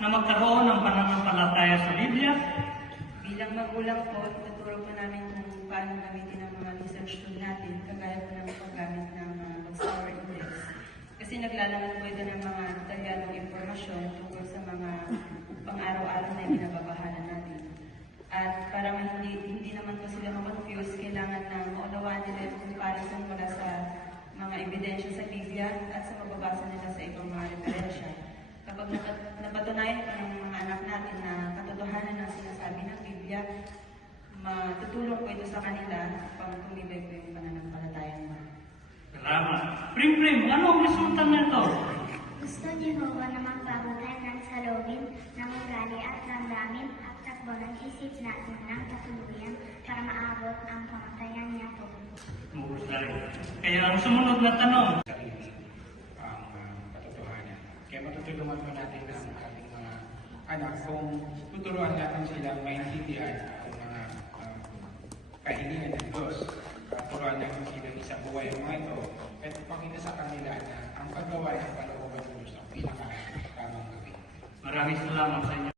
na magkaroon ng pananampalataya sa Biblia? Bilang magulang po, ituturo po namin kung paano gamitin ang mga research tool natin, kagaya po ng paggamit ng Bookstore Index. Kasi naglalaman po ito ng mga detalyadong impormasyon tungkol sa mga pang-araw-araw na binababahalan natin. At para hindi naman po sila ma-confuse, kailangan na maunawaan nila yung comparison mula sa mga ebidensya sa Biblia at sa mababasa nila sa ibang mga referensya. Kapag napatunayan pa ng mga anak natin na katotohanan ng sinasabi ng Biblia, matutulong po ito sa kanila upang tumibay po yung pananampalataya nila. Salamat. Prim, ano ang resulta nito? Gusto ni Jehovah na magpabuhay ng salubin, ng ugali at damdamin at takbo ng isip natin ng katuluyan para maabot ang kamatayan niya po. Kaya ang sumunod na tanong, ang katotohanan. Kaya matutulungan po natin ang ating mga anak kung tuturuan natin silang maintindihan ang mga kahilingan ng Diyos. Turuan natin silang isang buhay ang mga ito at ipakita sa kanila na ang paggawa ng kalooban ng Diyos ang pinaka-tamang gawin. maraming salamat sa inyo.